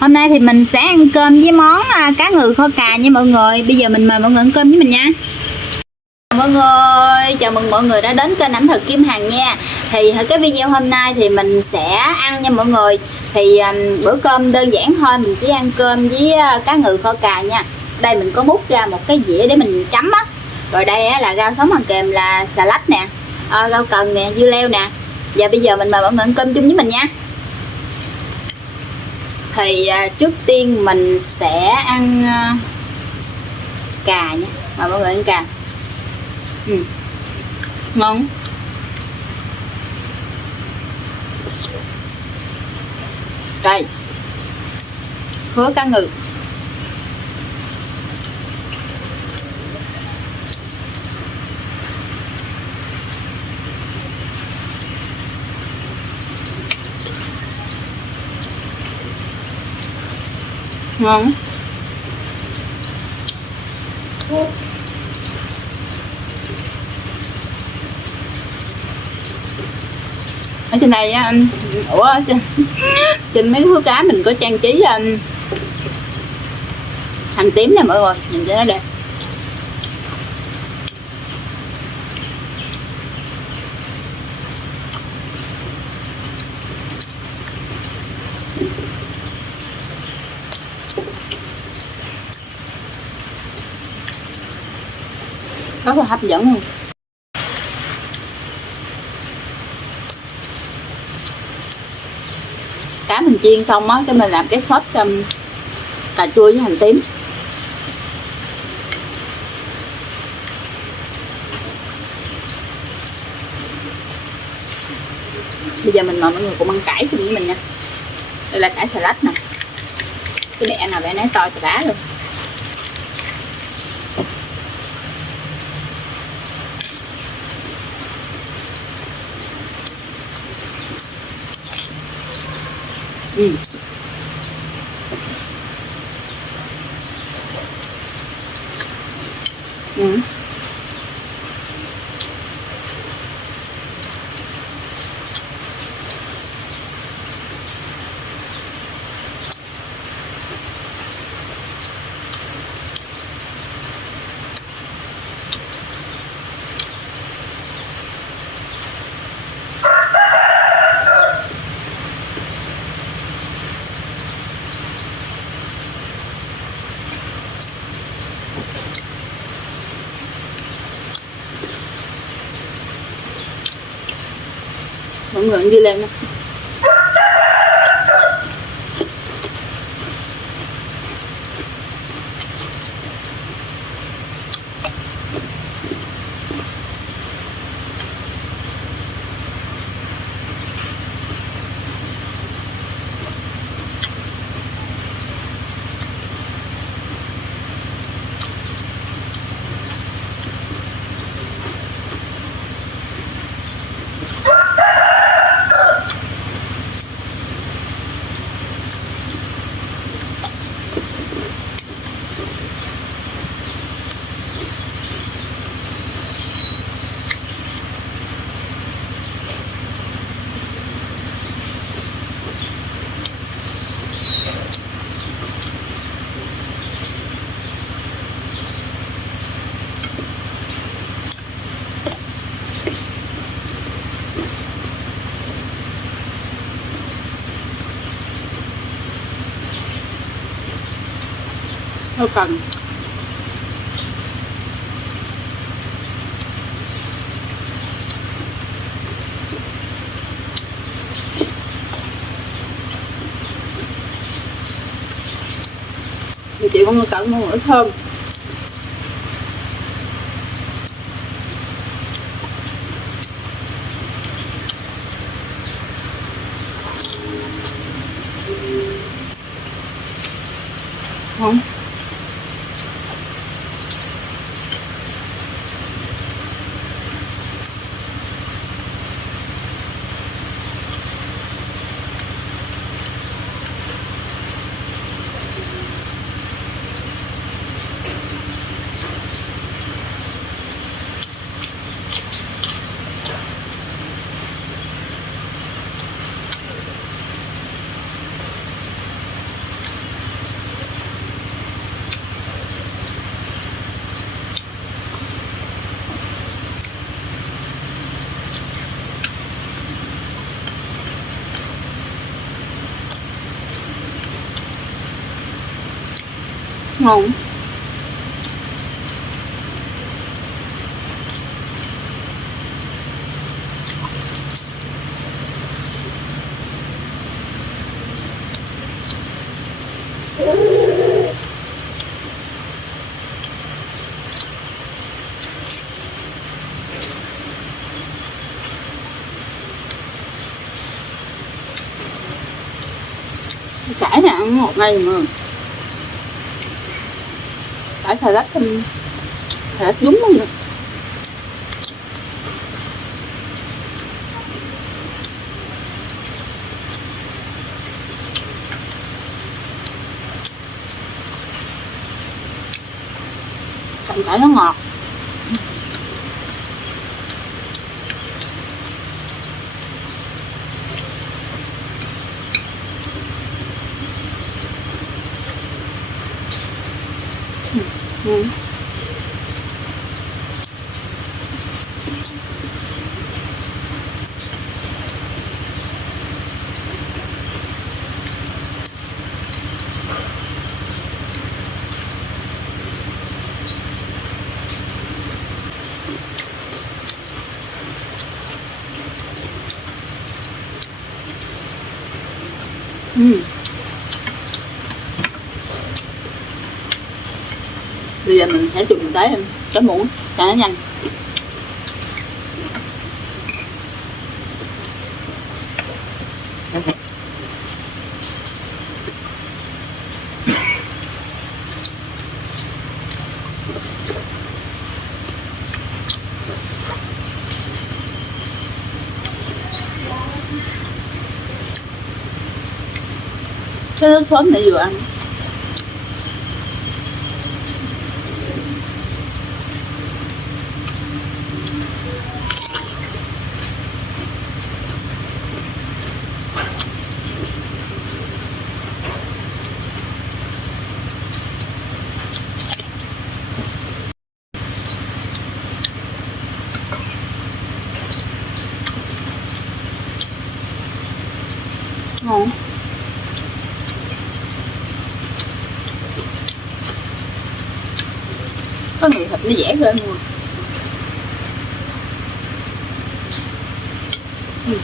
Hôm nay thì mình sẽ ăn cơm với món cá ngừ kho cà nha mọi người. Bây giờ mình mời mọi người ăn cơm với mình nha. Mọi người, chào mừng mọi người đã đến kênh ẩm thực Kim Hằng nha. Thì cái video hôm nay thì mình sẽ ăn nha mọi người. Thì bữa cơm đơn giản thôi, mình chỉ ăn cơm với cá ngừ kho cà nha. Đây mình có múc ra một cái dĩa để mình chấm á. Rồi đây là rau sống ăn kèm là xà lách nè, rau cần nè, dưa leo nè. Và bây giờ mình mời mọi người ăn cơm chung với mình nha. Thì trước tiên mình sẽ ăn cà nha. Mời mọi người ăn cà. Ngon. Đây, hứa cá ngừ. Ngon. Ở trên đây á, ủa trên mấy hứa cá mình có trang trí hành tím nè mọi người, nhìn cho nó đẹp. Rất là hấp dẫn luôn. Cá mình chiên xong á, cái mình làm cái sốt cà chua với hành tím. Bây giờ mình mời mọi người cùng ăn cải cùng với mình nha. Đây là cải xà lách nè. Cái bẹ nào bẹ nấy to chà bá luôn. Mọi người đi lên nha. Rau cần. Thì chị con người cần một ít thơm. Không. Ngon. Cải này ăn một ngày mà cải xà lách đúng luôn nè. Cọng cải nó ngọt. Ừ. Ừ. Bây giờ mình sẽ trụng cái muỗng cho nó nhanh. Cái nước sốt này vừa ăn. Ngon. Có người thịt nó dẻ ghê luôn. Ừ.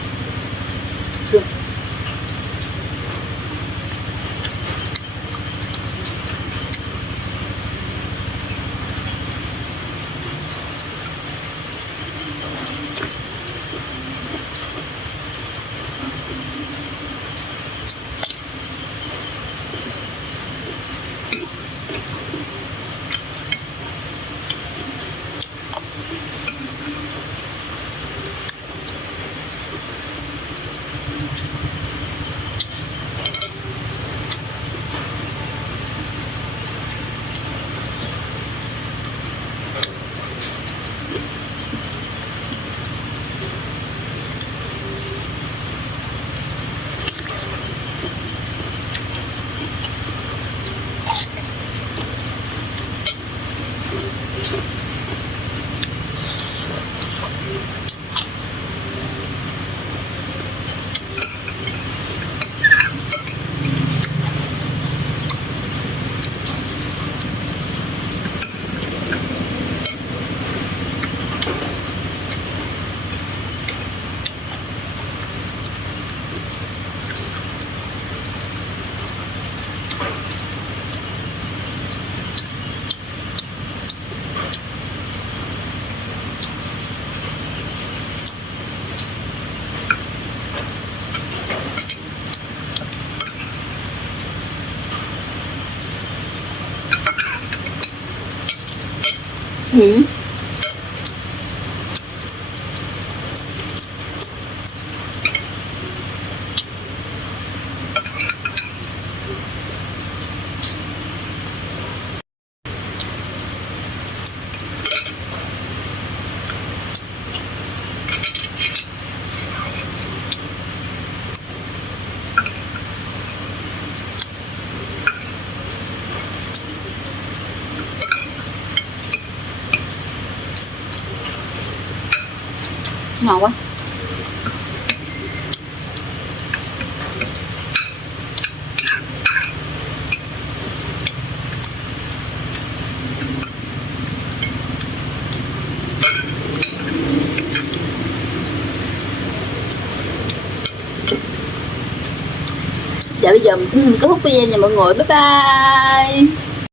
Ngon quá. Bây giờ mình cũng kết thúc video nha mọi người, bye bye.